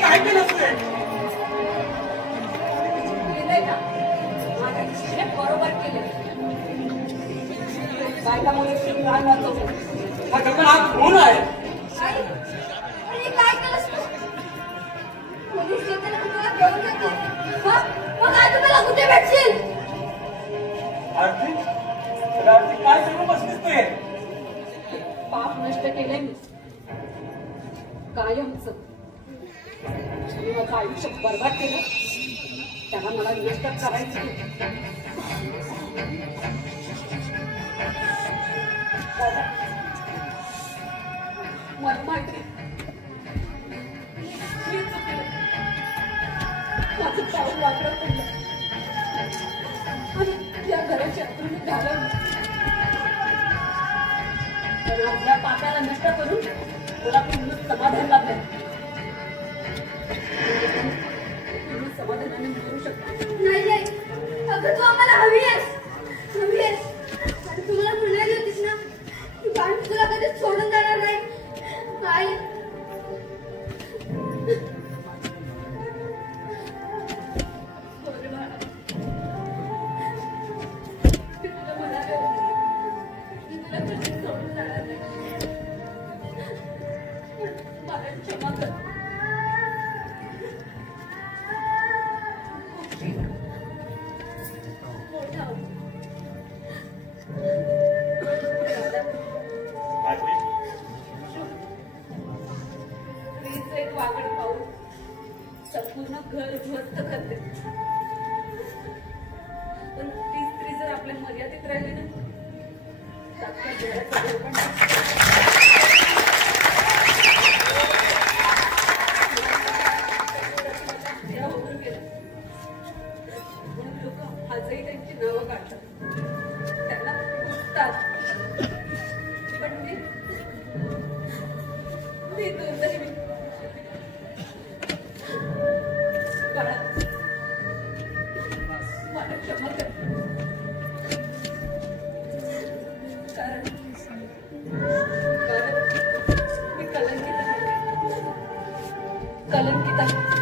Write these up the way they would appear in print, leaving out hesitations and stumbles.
काय केलं तुझे बरोबर केले बायकामुळे प्राण वाचवतो हा खून आहे काय केलंस तू पोलीस स्टेशनला तुला घेऊन जाते मग काय तुम्हाला कुठे भेटशील आरती काय सगळं बसलीस ते पाप नष्ट केले मी कायमच माझं आयुष्य बरबाद केलं त्याला मला नष्ट करायचं मला माहिती मी चुकलं माझं पाऊल वाकडं पडलं आणि या घराच्या आतून घालवलं पण आपल्या पापाला नष्ट करून तुला पूर्ण समाधान लाभलं तुम्ही समाधानाने मिळवू शकता नाही अगं तू आम्हाला हवी आहेस आणि तुम्हाला म्हणाली होतीस ना की बाण तुला कधीच सोडून जाणार नाही काय संपूर्ण घर उद्ध्वस्त करते पण ती स्त्री जर आपल्या मर्यादित राहिली ना लोक आजही त्यांची नावं काढतात त्यांना पुजतात पण मी दुर्दैवी कलंकित आहे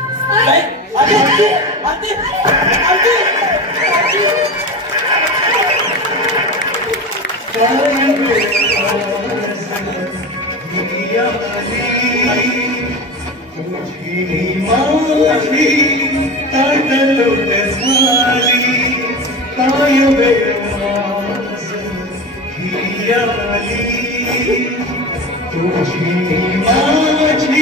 तुझी माझी